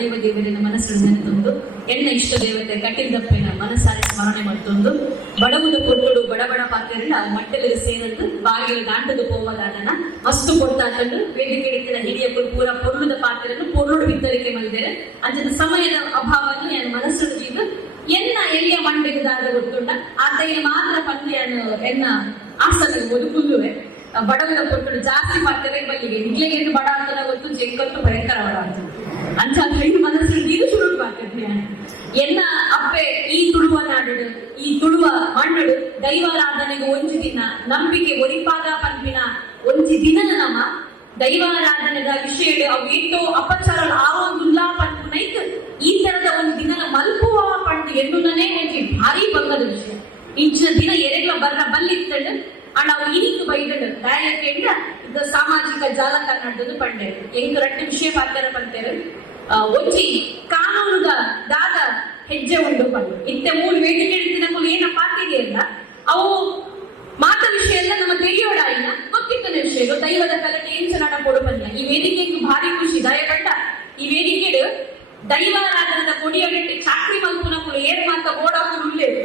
ದೈವ ದೇವರಿನ ಮನಸ್ಸನ್ನು ತಂದು ಎಣ್ಣ ಇಷ್ಟ ದೇವತೆ ಕಟ್ಟಿದಪ್ಪನ ಮನಸ್ಸಾರೆ ಸ್ಮರಣೆ ಮಾಡ್ತೊಂದು ಬಡವುದ ಕೊಟ್ಟುಡು ಬಡಬಡ ಬಡ ಪಾತ್ರೆಲ್ಲ ಮಟ್ಟದಲ್ಲಿ ಸೇರದ್ದು ಬಾಗಿಲು ದಾಂಟದು ಪೋವದಾದನ ಮಸ್ತು ಕೊಡ್ತಾಕಂಡು ವೇದಿಕೆ ಇಟ್ಟಿನ ಹಿರಿಯ ಪೂರ ಪೊರ್ಲುದ ಪಾತ್ರೆಯನ್ನು ಪೊರ್ಲುಡು ಬಿತ್ತರಿಕೆ ಮಾಡಿದ್ದಾರೆ ಅಂಚದ ಸಮಯದ ಅಭಾವವನ್ನು ನನ್ನ ಮನಸ್ಸು ಜೀವ ಎನ್ನ ಎಲ್ಲಿಯ ಮಂಡಿಗದಾದ ಗೊತ್ತುಂಡ ಆತೈನ ಮಾತ್ರ ಪಂದ್ಯನು ಎನ್ನ ಆಸನ ಒದುಕುಲ್ಲುವೆ ಬಡವನ ಕೊಟ್ಟು ಜಾಸ್ತಿ ಮಾಡ್ತೇವೆ ಬಲ್ಲಿಗೆ ಇಡ್ಲಿಗೆ ಬಡ ಅಂತ ಗೊತ್ತು ಜೆಂಕತ್ತು ಭಯಂಕರ ಬಡ ಅಂತ ಅಂತ ಐದು ಮನಸ್ಸು ನೀರು ಶುರು ಮಾಡ್ತಿದ್ದೆ ಎನ್ನ ಅಪ್ಪೆ, ಈ ತುಳುವ ನಾಡುಡು ಈ ತುಳುವ ಮಣ್ಣುಡು ದೈವಾರಾಧನೆಗೆ ಒಂಜಿ ದಿನ, ನಂಬಿಕೆ ಒರಿಪಾದ ಪಂಪಿನ ಒಂಜಿ ದಿನ ನಮ್ಮ ದೈವಾರಾಧನೆದ ವಿಷಯ ಅವು ಏತೋ ಅಪಚಾರ ಆವೊಂದುಲ್ಲಾ ಪಂಪು ನೈಕ್ ಈ ತರದ ಒಂದು ದಿನ ಮಲ್ಪುವ ಪಂಡು ಎನ್ನುದನೇ ಒಂಜಿ ಭಾರಿ ಬಂಗದ ವಿಷಯ. ಇಂಚಿನ ದಿನ ಎರೆಗ್ಲ ಬರ್ರ ಬಲ್ಲಿತ್ತಂಡು ಅಣ್ಣ ಅವು ಇನಿಕ್ ಡೈರೆಕ್ಟ್ ಎಂಡ ಸಾಮಾಜಿಕ ಜಾಲತಾಣ ಪಂಡೆ ಎಂಗ್ ರಟ್ಟು ವಿಷಯ ಪಾತ್ರ ಪಂತೇರು. ಒಂಜಿ ಕಾನೂನುದ ದಾದ ಹೆಜ್ಜೆ ಉಂಡು ಪಂಡು ಇತ್ತೆ ಮೂರು ವೇದಿಕೆ ಇಡ್ತಿನ ಏನ ಏನ ಪಾತಿದೆಯಲ್ಲ ಅವು ಮಾತ ವಿಷಯ ಎಲ್ಲ ನಮ್ಮ ತೆಗೆಯೋಡಾಯಿನ ಗೊತ್ತಿತ್ತನ ವಿಷಯ. ದೈವದ ಕಲೆಗೆ ಏನ್ ಚೆನ್ನಾಡ ಕೊಡು ಬಂದಿಲ್ಲ ಈ ವೇದಿಕೆಗೆ ಭಾರಿ ಖುಷಿ. ದಯಪಟ್ಟ ಈ ವೇದಿಕೆ ದೈವಾರಾಧನದ ಕೊಡಿಯಗಟ್ಟಿ ಚಾಕ್ರಿ ಮಲ್ಪುನ ಕುಲು. ಏರ್ ಮಾತ ಗೋಡಾಕುಲು ಉಳ್ಳೇರು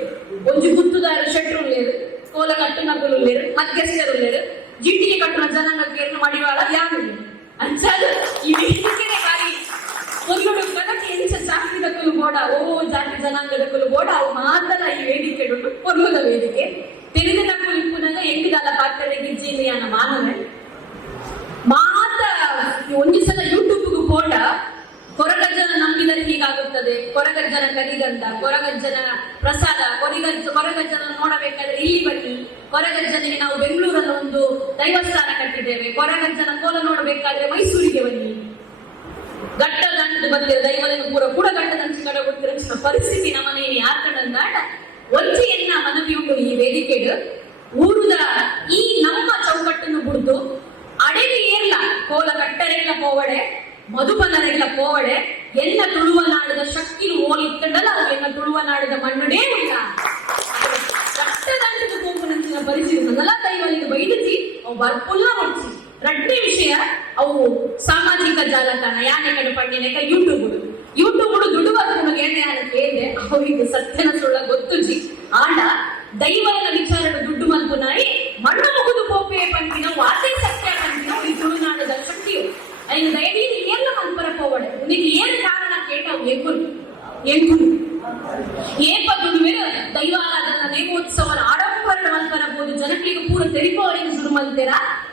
ಒಂಜಿ ಗುತ್ತುದಾರ ಶೆಟ್ರು ಉಳ್ಳೇರು ಕೋಲ ಕಟ್ಟುನಕುಲು ಉಳ್ಳೇರು ಮಧ್ಯಸ್ಥರು ಉಳ್ಳೇರು ಜಿಟಿಗೆ ಕಟ್ಟುನ ಜನನ ಏನು ಮಾಡಿವಾಳ? ಯಾರು ಅಂಚಾದ ಈ ವೇದಿಕೆನೆ ಬಾರಿ ಒಂದು ಕನಕ್ಕೆ ಎಂಚ ಜಾತಿದ ಕುಲು ಬೋಡ ಓ, ಜಾತಿ ಜನಾಂಗದ ಕುಲು ಬೋಡ ಅವು ಮಾತ್ರ ಈ ವೇದಿಕೆ ಕೊಲ್ಲುದ ವೇದಿಕೆ. ತಿಳಿದ ಕುಲು ಪುನಃ ಎಂಟಿದಾಲ ಪಾತ್ರೆ ಅನ್ನ ಮಾನವೇ ಮಾತ ಒಂದು ಸಲ ಯೂಟ್ಯೂಬ್ಗೂ ಪೋಟ ಕೊರಗಜ್ಜನ ನಂಬಿದರೆ ಹೀಗಾಗುತ್ತದೆ. ಕೊರಗಜ್ಜನ ಕರಿಗಂತ ಕೊರಗಜ್ಜನ ಪ್ರಸಾದ ಕೊರಿಗಜ್ಜ ಕೊರಗಜ್ಜನ ನೋಡಬೇಕಾದ್ರೆ ಇಲ್ಲಿ ಬನ್ನಿ. ಕೊರಗಜ್ಜನಿಗೆ ನಾವು ಬೆಂಗಳೂರಲ್ಲಿ ಒಂದು ದೈವಸ್ಥಾನ ಕಟ್ಟಿದ್ದೇವೆ. ಕೊರಗಜ್ಜನ ಕೋಲ ನೋಡಬೇಕಾದ್ರೆ ಮೈಸೂರಿಗೆ ಬನ್ನಿ. ಗಟ್ಟ ದಂಡ ದೈವಲಿಂಗ ಕೂಡ ಕಡೆ ಪರಿಸ್ಥಿತಿ ನಮ್ಮನೇನಿ ಆತನಂದಾಡ ಒಂಚೆಯನ್ನ ಮನವಿ ಉಂಟು ಈ ವೇದಿಕೆಗೆ. ಊರುದ ಈ ನಮ್ಮ ಚೌಕಟ್ಟನ್ನು ಬಿಡ್ದು ಅಡೆಗೆ ಏರ್ಲ ಕೋಲ ಕಟ್ಟರೆಲ್ಲ ಪೋವಡೆ, ಮಧುಬನರೆಲ್ಲ ಪೋವಡೆ, ಎಲ್ಲ ತುಳುವ ನಾಡದ ಶಕ್ತಿಲು ಓಲಿತ್ತಂಡಲ್ಲ ಅವು ಎಲ್ಲ ತುಳುವ ನಾಡದ ಮಣ್ಣುಡೇ ಉಂಟ. ರಕ್ತದಾನದ ಕೋಪು ನಂಚಿನ ನನ್ನಲ್ಲ ದೈವಲಿಗೆ ಬೈದಿಸಿ, ಅವು ಬರ್ಪುಲ್ಲ ಹೊಡ್ಸಿ ರಡ್ಡೆ ವಿಷಯ ಅವು ಸಾಮಾಜಿಕ ಜಾಲತಾಣ, ಯಾನೆ ಕಡೆ ಪಂಡಿನೇಕ ಯೂಟ್ಯೂಬ್ ಯೂಟ್ಯೂಬ್ ದುಡುವ ನಮಗೆ ಏನೇ ಕೇಳಿದೆ, ಅವರಿಗೆ ಸತ್ಯನ ಸುಳ್ಳ ಗೊತ್ತುಜಿ ಆಂಡ ದೈವದ ವಿಚಾರದ ದುಡ್ಡು ಮಂತು ನಾಯಿ, ಮಣ್ಣು ಮುಗಿದು ಕೋಪೆ ಪಂಪಿನ ವಾಸೆ ಸತ್ಯ ಪಂಪಿನ ಈ ತುಳುನಾಡದ ಶಕ್ತಿಯು. ಐದು ದಯವಿ ಎಲ್ಲ ಮಲ್ಪರ ಪೋವಡೆ ನಿನಗೆ ಏನು ಕಾರಣ ಕೇಟಾವು ಎಗುರು ಎಂಗುರು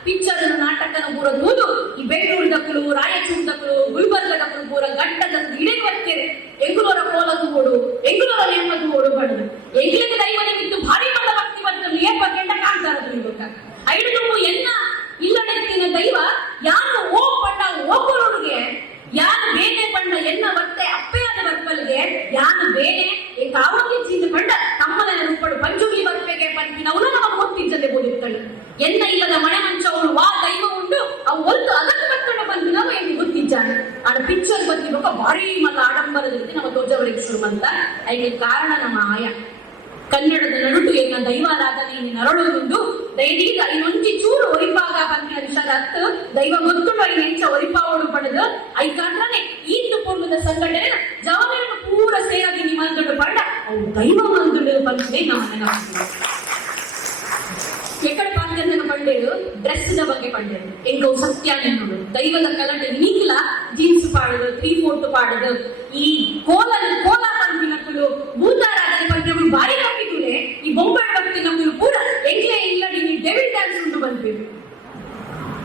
ಪಿಕ್ಚರ್ ನಾಟಕನ ಪೂರ ದೂದು ಈ ಬೆಂಗಳೂರು ಕುಲು ರಾಯಚೂರಿನ ಕುಲು ಗುಲ್ಬರ್ಗದ ಕುಲು ಪೂರ ಗಂಟದ ಇಡೇ ಬರ್ತಾರೆ ಎಂಗುಲೂರ ಕೋಲದು ಓಡು ಎಂಗುಲೂರ ನೇಮದು ಓಡು ಬಣ್ಣ. ಎಂಗ್ಲಿಗೆ ದೈವನಿಗಿತ್ತು ಭಾರಿ ಮಟ್ಟ ಭಕ್ತಿ ಬಂದು ಏಪ ಕೆಂಡ ಕಾಣ್ತಾರ ಐದು ತುಂಬ ಎನ್ನ ಇಲ್ಲಡಕ್ಕಿನ ದೈವ, ಯಾರು ಓ ಪಂಡ ಓಕೋರುಗೆ ಯಾರು ಬೇನೆ ಪಂಡ ಎನ್ನ ಬರ್ತೆ ಅಪ್ಪೆಯಾದ ಬರ್ಪಲ್ಗೆ ಯಾರು ಬೇನೆ ಕಾವಕ್ಕೆ ಚೀನ ಪಂಡ ತಮ್ಮನ ರೂಪಡು ಪಂಚುಲಿ ಬರ್ಪೆಗೆ ಪಂಚಿನವನು ನಮಗೆ ಗೊತ್ತಿದ್ದದೆ ಬೋದಿತ್ತಳು ಎನ್ನ ಇಲ್ಲದ ಮನೆ ಮಂಚ ಅವಳು ವಾ ದೈವ ಉಂಡು ಅವು ಒಂದು ಅದಕ್ಕೆ ಕಟ್ಟಡ ಬಂದು ನಾವು ಎಂದು ಗೊತ್ತಿದ್ದಾನೆ ಆಡ ಪಿಕ್ಚರ್ ಬಂದಿರುವಾಗ ಭಾರಿ ಮಲ್ಲ ಆಡಂಬರದಲ್ಲಿ ನಮ್ಮ ತೋಜವರಿಗೆ ಶುರು ಅಂತ ಅದಕ್ಕೆ ಕಾರಣ ನಮ್ಮ ಆಯ. ಕನ್ನಡದ ನಡುಟು ಎನ್ನ ದೈವಾರಾಧನೆ ನರಳುವುದುಂಡು ದಯದೀಗ ಇನ್ನೊಂಚಿ ಚೂರು ಒರಿಪಾಗ ಪಂಪಿನ ವಿಷದ ದೈವ ಗೊತ್ತುಂಡು ಐ ಹೆಂಚ ಒರಿಪಾವಡು ಪಡೆದು ಐ ಕಾರಣನೆ ಈತು ಪೂರ್ವದ ಸಂಘಟನೆ ಜವಾಬ್ದಾರಿಯನ್ನು ಪೂರ ಸೇರಾಗಿ ನಿಮ್ಮಂದುಂಡು ಪಡ, ಅವು ದೈವ ಮಂದುಂಡು ಪಂಚನೆ ನಮ್ಮ ನೆನಪು ಎಕ್ಕಡ ಪಾಂಡನ ಪಂಡೇರು ಡ್ರೆಸ್ ದ ಬಗ್ಗೆ ಪಂಡೇರು ಎಂಗೋ ಸತ್ಯ ಎನ್ನುವುದು ದೈವದ ಕಲಟೆ ನೀಗಿಲ, ಜೀನ್ಸ್ ಪಾಡದು, ತ್ರೀ ಫೋರ್ಟ್ ಪಾಡದು, ಈ ಕೋಲ ಕೋಲ ಪಂಪಿನಕ್ಕಲು ಭೂತಾರಾಧನೆ ಪಂದ್ಯಗಳು ಭಾರಿ ನಂಬಿಕುಲೆ ಈ ಬೊಂಬಾಯಿ ಭಕ್ತಿ ನಮ್ಮದು ಪೂರ ಎಂಗ್ಲೇ ಇಲ್ಲಡಿ ನೀ ಡೆವಿಲ್ ಡ್ಯಾನ್ಸ್ ಉಂಟು ಬಂದ್ಬೇರು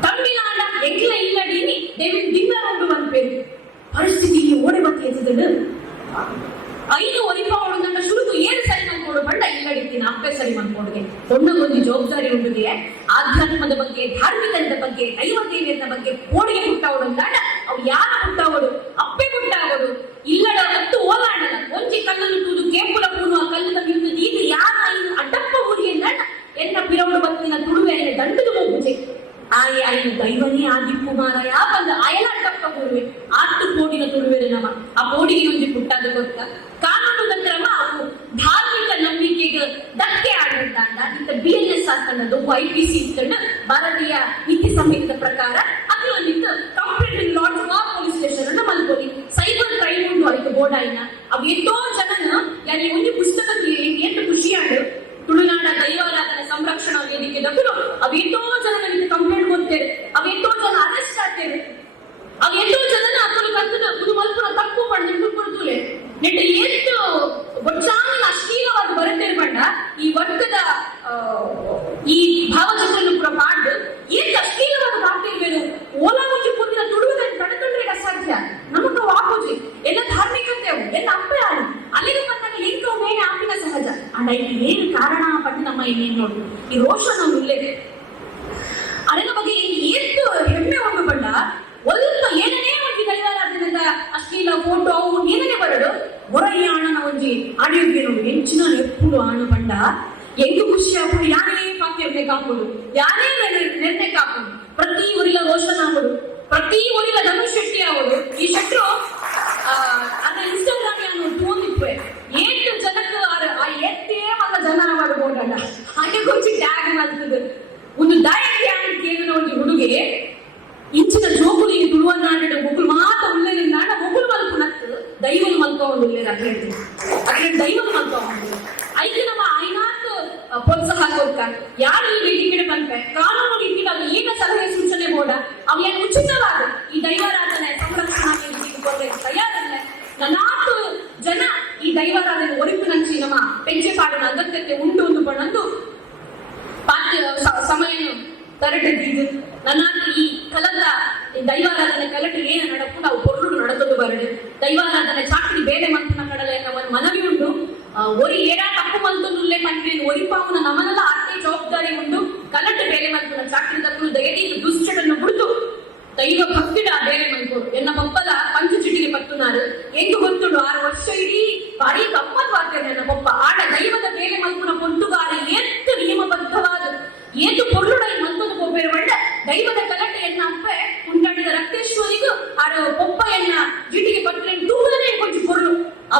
ತಮಿಳ್ನಾಡ ಎಂಗ್ಲೇ ಇಲ್ಲಡಿ ನೀ ಡೆವಿಲ್ ಡಿನ್ನರ್ ಉಂಟು ಬಂದ್ಬೇರು ಪರಿಸ್ಥಿತಿ ಓಡಿ ಬತ್ತಿ ಎತ್ತಿದ್ರು ಐದು ಒಲಿಪ ಹೊಡೆದಂಡ ಶುರುತು ಏನು ಸರಿ ಮಾಡ್ಕೊಂಡು ಬಂಡ ಇಲ್ಲಡಿತ್ತಿನ ಅಪ್ಪೆ ಸರಿ ಮಾಡ್ಕೊಂಡ್ಗೆ. ಒಂದೊಂದು ಜವಾಬ್ದಾರಿ ಉಂಟುಗೆ. ಆಧ್ಯಾತ್ಮದ ಬಗ್ಗೆ, ಧಾರ್ಮಿಕದ ಬಗ್ಗೆ ದೈವ ದೇವಿಯದ ಬಗ್ಗೆ ಕೋಡಿಗೆ ಹುಟ್ಟಾವಡು ಅಂದಾಗ ಅವು ಯಾರ ಹುಟ್ಟಾವಡು ಎನ್ನ ಪಿರವಡು ಬತ್ತಿನ ತುಳುವೆ ದಂಡದ ಹೋಗುಜೆ ಆಯ ದೈವನಿ ದೈವನೇ ಆದಿಪ್ಪು ಮಾರಾಯ ಬಂದ ಅಯಲಾಟಕ್ಕ ಕೊಡುವೆ ಆತ್ತು ಕೋಡಿನ ತುಳುವೆ ನಮ್ಮ ಆ ಕೋಡಿಗೆ ಒಂಜಿ ಪುಟ್ಟಾದ ಗೊತ್ತ. ಕಾನೂನು ಕ್ರಮ ಅವು ಧಾರ್ಮಿಕ ನಂಬಿಕೆಗೆ ಧಕ್ಕೆ ಇಂತ ಬಿ ಎಲ್ ಎಸ್ ಹಾಕೊಂಡದ್ದು ಐ ಪಿ ಸಿ ಭಾರತೀಯ ನೀತಿ ಸಂಹಿತ ಪ್ರಕಾರ ಅದು ಒಂದಿತ್ತು ಕಂಪ್ಲೇಂಟ್ ಲಾಡ್ ಪೊಲೀಸ್ ಸ್ಟೇಷನ್ ಅನ್ನು ಮಲ್ಕೋಲಿ ಸೈಬರ್ ಕ್ರೈಮ್ ಬೋಡಾಯಿನ ಅವು ಎಷ್ಟೋ ಜನನ ಯಾನಿ ಒಂದು ಪುಸ್ತಕದಲ್ಲಿ ಎಷ್ಟು ಖುಷಿಯಾಡು ತುಳುನಾಡ ದೈವಾರಾಧನೆ ಸಂರಕ್ಷಣಾ ವೇದಿಕೆ ದಕ್ಕಲು ಅವು ಎಷ್ಟೋ ಜನ ನನಗೆ ಕಂಪ್ಲೇಂಟ್ ಕೊಡ್ತೇವೆ ಅವು ಎಷ್ಟೋ ಜನ ಅರೆಸ್ಟ್ ಆಗ್ತೇವೆ ಅವು ಎಷ್ಟೋ ಜನನ ಅಕ್ಕಲು ಕತ್ತನ ಒಂದು ಮಲ್ಪುರ ತಪ್ಪು ಪಂಡು ಕೊಡ್ತುಲೆ ನೆಟ್ಟು ಎಷ್ಟು ಬೊಚ್ಚಾಂಗಿನ ಅಶ್ಲೀಲವಾದ ಬರುತ್ತೇವೆ ಪಂಡ ಈ ವರ್ಗದ ಈ ಭಾವಚಿತ್ರನು ಕೂಡ ಪಾಂಡ ಏನ್ ಅಶ್ಲೀಲವಾದ ಪಾಡ್ತಿರ್ಬೇನು ಓಲಾ ಮುಚ್ಚಿ ಪೂರ್ತಿನ ತುಡುವುದನ್ನು ತಡೆಕೊಂಡ್ರೆ ಅಸಾಧ್ಯ ನಮಗ ವಾಪುಜಿ ಎಲ್ಲ ಧಾರ್ಮಿಕತೆ ಎಲ್ಲ ಅಪ್ಪೆ ಆಡು ಅಲ್ಲಿಗೆ ಬಂದಾಗ ಲಿಂಕ ಮೇಲೆ ಸಹಜ. ಅಣ್ಣ, ಇಲ್ಲಿ ಏನು ಕಾರಣ ಪಟ್ಟು ನಮ್ಮ ಇಲ್ಲಿ ನೋಡು. ಈ ಅವ್ರು ಇಲ್ಲೇ ಅದರ ಬಗ್ಗೆ ಎಷ್ಟು ಹೆಮ್ಮೆ ಒಂದು ಬಣ್ಣ. ಸ್ವಲ್ಪ ಏನನೇ ಒಂದು ದೈವಾರಾಧನೆದ ಅಶ್ಲೀಲ ಫೋಟೋ ಅವು ಏನನೇ ಬರಡು. ಹೊರಯ್ಯ ಅಣ್ಣನ ಒಂಜಿ ಆಡಿಯೋಗೇನು ಹೆಚ್ಚಿನ ಎಪ್ಪುಡು ಆಣ ಬಂಡ ಎಂಗು ಖುಷಿ ಆಪುಡು ಯಾನೇ ಪಾಕ್ಯ ಕಾಪುಡು ಯಾನೇ ನಿರ್ಣಯ ಕಾಪುಡು ಪ್ರತಿ ಊರಿಲ ರೋಷನ್ ಆಗುಡು ಪ್ರತಿ ಊರಿಲ ಧನುಷ್ ಶೆಟ್ಟಿ ಆಗುಡು ಈ ಶೆಟ್ರು ಆ, ಅದ್ರ ಇನ್ಸ್ಟಾಗ್ರಾಮ್ ನಾನು ತೋಂದಿಪ್ಪೆ ಏಟು ಜನಕ್ಕೆ ಆರ- ಆ ಎತ್ತೇ ಮಲ್ಲ ಜನರ ಮಾಡ್ಬೋದಲ್ಲ ಹಾಗೆ ಕೊಂಚ ಟ್ಯಾಗ್ ಮಾಡ್ತದೆ ಒಂದು ದಯಕ್ಕೆ ಕೇಳಿನ ಒಂದು ಹುಡುಗಿ ಇಂಚಿನ ಜೋಕುಲಿ ತುಳುವನ್ನಾಡ ಮೊಗುಲು ಮಾತ ಉಳ್ಳೆನ ನಾಡ ಮೊಗುಲು ಮಲ್ಪು ನತ್ತು ದೈವಲ್ ಮಲ್ಕೊ ಒಂದು ಉಳ್ಳೆನ ಅಕ್ರೆಂಟ್ ಅಕ್ರೆಂಟ್ ದೈವಲ್ ಮಲ್ಕೊ ಐದು ನಮ್ಮ ಐನಾತು ಪ್ರೋತ್ಸಾಹ ಕೊಡ್ಕ ಯಾರು ಈ ವೇದಿಕೆ ಬಂದ್ರೆ ಕಾನೂನು ರೀತಿಯಲ್ಲಿ ಅವ್ರು ಏನ ಸಲಹೆ ಸೂಚನೆ ಬೋಡ ಅವು ಏನು ಉಚಿತವಾದ. ಈ ದೈವಾರಾಧನೆ ಸಂರಕ್ಷಣೆ ತಯಾರಲ್ಲ ನನಾತು ಜನ ಈ ದೈವಾರಾಧನೆ ಒರಿಪು ನಂಚಿ ನಮ್ಮ ಪೆಂಚೆ ಪಾಡಿನ ಅಗತ್ಯತೆ ಉಂಟು ಒಂದು ಬಣ್ಣಂದು ಪಾಠ್ಯ ಸಮಯ ಸಮಯನು ತರಟಿದ್ದು ನನ್ನ ಈ ಕಲದ ದೈವಾರಾಧನೆ ಕಲಟು ಏನು ನಡಕೊಂಡು ನಾವು ಪೊರುಳು ನಡೆದು ಬರಡು ದೈವಾರಾಧನೆ ಚಾಕರಿ ಬೇರೆ ಮಂತ್ರ ಕಡಲೆ ಮನವಿ ಆ, ಒರಿ ಏಡಾ ತಪ್ಪು ಮಂತುಲ್ಲೇ ಒರಿ ಒರಿಪಾವನ ನಮನೆಲ್ಲ ಆರ್ತೆ ಜವಾಬ್ದಾರಿ ಉಂಟು ಕಲಟು ಬೇರೆ ಮಂತ್ರ ಚಾಕರಿ ತಪ್ಪು ದಯದಿ ದುಶ್ಚಟನ್ನು ಬಿಡ್ತು. ದೈವ ಭಕ್ತಿಡ ಬೇರೆ ಮಂತು ಎನ್ನ ಪಪ್ಪಲ ಪಂಚ ಚಿಟಿಗೆ ಪತ್ತುನಾರು ಎಂಗು ಗೊತ್ತುಡು ಆರು ವರ್ಷ ಇಡೀ ಬಾರಿ ಗಮ್ಮತ್ ಆಗ್ತದೆ ನನ್ನ ಪಪ್ಪ ಆಡ ದೈವದ ಬೇರೆ ಮಲ್ಪುನ ಪೊಂಟುಗಾರಿ ಎತ್ತು ನಿಯಮಬದ್ಧವಾದ ಏತು ಪೊರ್ಲುಡೈ ಮತ್ತೊಂದು ಪೊಪ್ಪೆರು ಬಣ್ಣ ದೈವದ ಕಲಟೆ ಎನ್ನ ಅಪ್ಪೆ ಉಂಟಾಡಿದ ರಕ್ತೇಶ್ವರಿಗೂ ಆರು ಪೊಪ್ಪ ಎನ್ನ ಜಿಟಿಗೆ ಪಟ್ಟರೆ ತೂಗಲೇ ಕೊಂಚ ಪೊರ್ಲು ಆ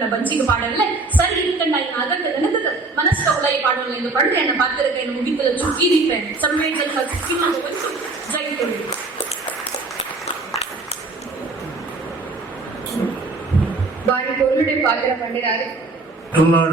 ಪಾತ್ರೆಲ್ಲ ತಪ್ಪಿಟ್ಕೊಂಡ ಬಂಚಿಗೆ ಪಾಡಲ್ಲ ಸರಿ ಇಟ್ಕೊಂಡ ಇನ್ನು ಅಗತ್ಯ ನೆನದ ಮನಸ್ಸ ಉಲೈ ಪಾಡೋಲ್ಲ ಎಂದು ಪಡೆದು ಎನ್ನ ಪಾತ್ರೆಯನ್ನು ಮುಗಿತದ ಚುಕ್ಕಿ ದೀಪೆ ಸಂವೇದನ ಇನ್ನೊಂದು ಒಂದು ಜೈ ಕೊಡಿ వారి పొరులుడి పాత్ర పండిరారు ತುಳುನಾಡು